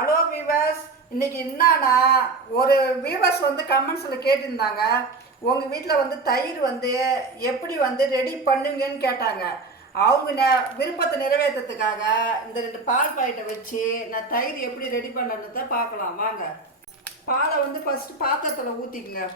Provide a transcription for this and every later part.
Hello viewers, இன்னைக்கு என்னன்னா ஒரு வீவர்ஸ் வந்து கமெண்ட்ஸில் கேட்டிருந்தாங்க, உங்கள் வீட்டில் வந்து தயிர் வந்து எப்படி வந்து ரெடி பண்ணுவீங்கன்னு கேட்டாங்க. அவங்க விருப்பத்தை நிறைவேற்றத்துக்காக இந்த 2 பால் பாக்கெட்டை வச்சு நான் தயிர் எப்படி ரெடி பண்ணுறதை பார்க்கலாம் வாங்க. பாலை வந்து ஃபஸ்ட்டு பாத்திரத்தில் ஊற்றிக்குங்க.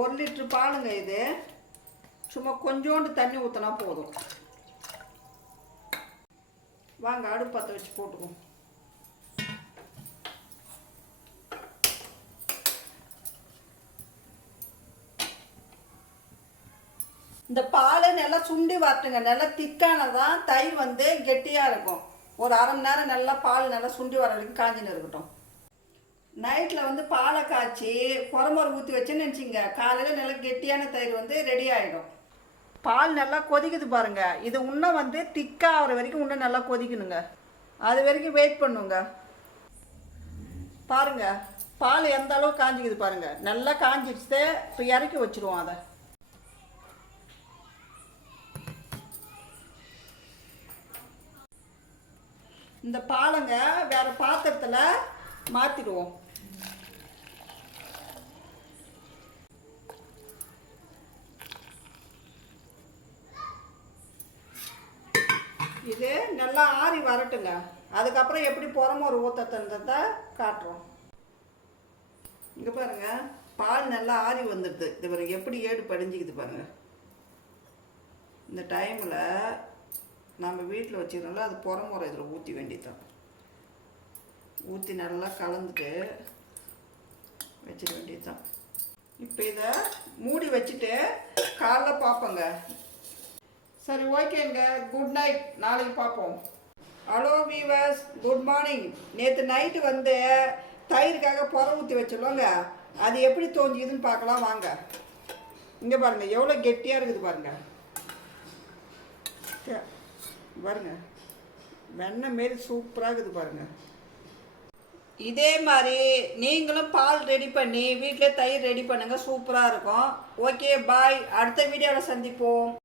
ஒரு லிட்டர் பாலுங்க இது. சும்மா கொஞ்சோண்டு தண்ணி ஊற்றினா போதும். வாங்க அடுப்பு பற்ற வச்சு போட்டுக்குவோம். இந்த பால் நல்லா சுண்டி வரட்டுங்க. நல்லா திக்கானதான் தயிர் வந்து கெட்டியாக இருக்கும். ஒரு அரை மணி நேரம் நல்லா பால் நல்லா சுண்டி வர வரைக்கும் காஞ்சின்னு இருக்கட்டும். நைட்டில் வந்து பாலை காய்ச்சி புறமொரு ஊற்றி வச்சுன்னு நினச்சிங்க, காலையில் நல்லா கெட்டியான தயிர் வந்து ரெடி ஆகிடும். பால் நல்லா கொதிக்குது பாருங்கள். இது இன்னும் வந்து திக்காகிற வரைக்கும் இன்னும் நல்லா கொதிக்கணுங்க. அது வரைக்கும் வெயிட் பண்ணுங்க. பாருங்கள் பால் எந்த அளவுக்கு காஞ்சிக்குது பாருங்கள். நல்லா காஞ்சிடுச்சு. இப்போ இறக்கி வச்சுருவோம். அதை இந்த பாலுங்க வேறு பாத்திரத்தில் மாற்றிடுவோம். இது நல்லா ஆறி வரட்டுங்க. அதுக்கப்புறம் எப்படி புறமொரு ஊற்றத்தை காட்டுறோம். இங்கே பாருங்கள் பால் நல்லா ஆறி வந்துடுது. இது பாருங்க எப்படி ஏடு படிஞ்சிக்குது பாருங்கள். இந்த டைமில் நம்ம வீட்டில் வச்சுக்கிறோம்ல, அது புறமுறை இதில் ஊற்றி வேண்டியதான். ஊற்றி நல்லா கலந்துட்டு வச்சிட வேண்டியதுதான். இப்போ இதை மூடி வச்சுட்டு காலைல பார்ப்போங்க. சரி ஓகேங்க, குட் நைட். நாளைக்கு பார்ப்போம். Hello viewers, good morning. நேற்று நைட்டு வந்து தயிருக்காக புற ஊற்றி வச்சிடலோங்க, அது எப்படி தோஞ்சிக்குதுன்னு பார்க்கலாம் வாங்க. இங்கே பாருங்கள் எவ்வளோ கெட்டியாக இருக்குது பாருங்கள். பாருங்கள் வெண்ணெய் மாரி சூப்பராக இருக்குது பாருங்கள். இதே மாதிரி நீங்களும் பால் ரெடி பண்ணி வீட்டில் தயிர் ரெடி பண்ணுங்கள். சூப்பராக இருக்கும். Okay bye. அடுத்த வீடியோவில் சந்திப்போம்.